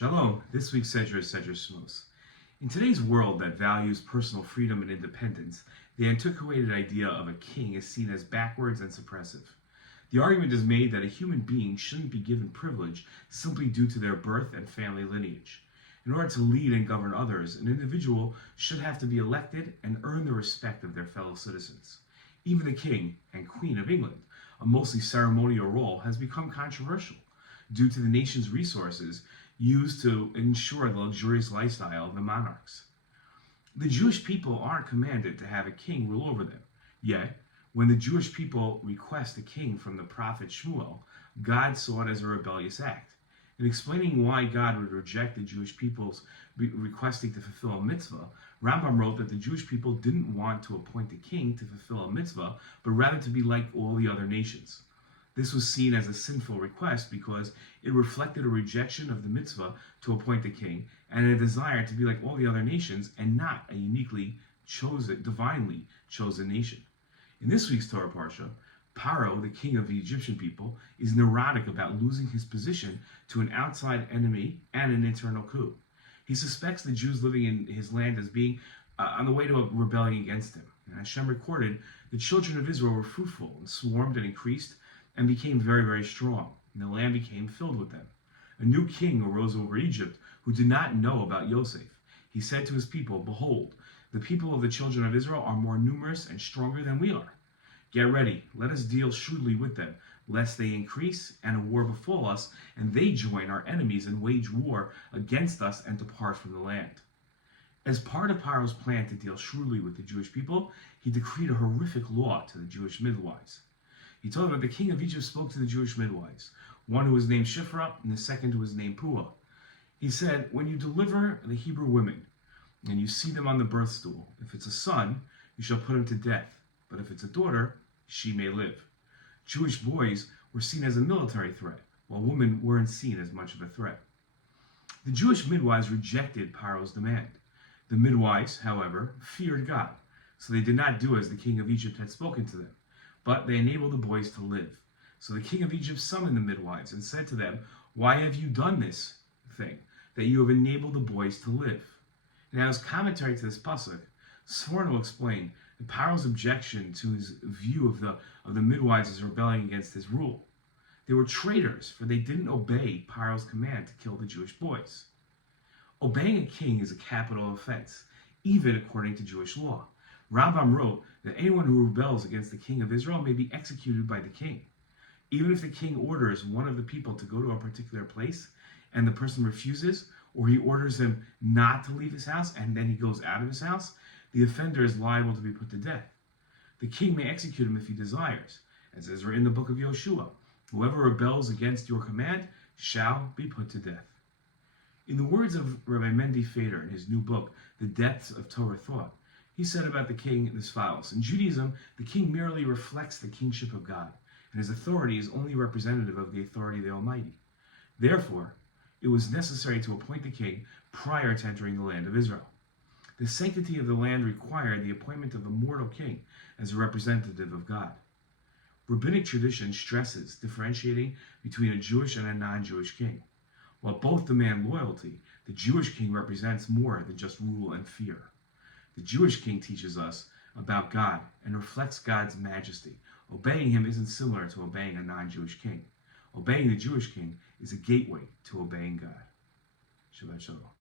Shalom, this week's Sedra Shemos. In today's world that values personal freedom and independence, the antiquated idea of a king is seen as backwards and suppressive. The argument is made that a human being shouldn't be given privilege simply due to their birth and family lineage. In order to lead and govern others, an individual should have to be elected and earn the respect of their fellow citizens. Even the King and Queen of England, a mostly ceremonial role, has become controversial due to the nation's resources used to ensure the luxurious lifestyle of the monarchs. The Jewish people aren't commanded to have a king rule over them. Yet, when the Jewish people request a king from the prophet Shmuel, God saw it as a rebellious act. In explaining why God would reject the Jewish people's requesting to fulfill a mitzvah, Rambam wrote that the Jewish people didn't want to appoint a king to fulfill a mitzvah, but rather to be like all the other nations. This was seen as a sinful request because it reflected a rejection of the mitzvah to appoint a king and a desire to be like all the other nations and not a uniquely chosen, divinely chosen nation. In this week's Torah Parsha, Paro, the king of the Egyptian people, is neurotic about losing his position to an outside enemy and an internal coup. He suspects the Jews living in his land as being on the way to rebelling against him. And Hashem recorded, the children of Israel were fruitful and swarmed and increased and became very, very strong, and the land became filled with them. A new king arose over Egypt who did not know about Yosef. He said to his people, "Behold, the people of the children of Israel are more numerous and stronger than we are. Get ready, let us deal shrewdly with them, lest they increase and a war befall us, and they join our enemies and wage war against us and depart from the land." As part of Paro's plan to deal shrewdly with the Jewish people, he decreed a horrific law to the Jewish midwives. He told them that the king of Egypt spoke to the Jewish midwives, one who was named Shifra and the second who was named Puah. He said, "When you deliver the Hebrew women and you see them on the birth stool, if it's a son, you shall put him to death, but if it's a daughter, she may live." Jewish boys were seen as a military threat, while women weren't seen as much of a threat. The Jewish midwives rejected Paro's demand. The midwives, however, feared God, so they did not do as the king of Egypt had spoken to them, but they enabled the boys to live. So the king of Egypt summoned the midwives and said to them, "Why have you done this thing, that you have enabled the boys to live?" Now, as commentary to this pasuk, Sforno will explain that Paro's objection to his view of the midwives as rebelling against his rule. They were traitors, for they didn't obey Paro's command to kill the Jewish boys. Obeying a king is a capital offense, even according to Jewish law. Rambam wrote that anyone who rebels against the king of Israel may be executed by the king. Even if the king orders one of the people to go to a particular place and the person refuses, or he orders him not to leave his house and then he goes out of his house, the offender is liable to be put to death. The king may execute him if he desires, as is written in the book of Yoshua, "Whoever rebels against your command shall be put to death." In the words of Rabbi Mendy Fader in his new book, The Depths of Torah Thought, he said about the king as follows: "In Judaism, the king merely reflects the kingship of God, and his authority is only representative of the authority of the Almighty. Therefore, it was necessary to appoint the king prior to entering the land of Israel. The sanctity of the land required the appointment of a mortal king as a representative of God. Rabbinic tradition stresses differentiating between a Jewish and a non-Jewish king. While both demand loyalty, the Jewish king represents more than just rule and fear. The Jewish king teaches us about God and reflects God's majesty. Obeying him isn't similar to obeying a non-Jewish king. Obeying the Jewish king is a gateway to obeying God." Shabbat Shalom.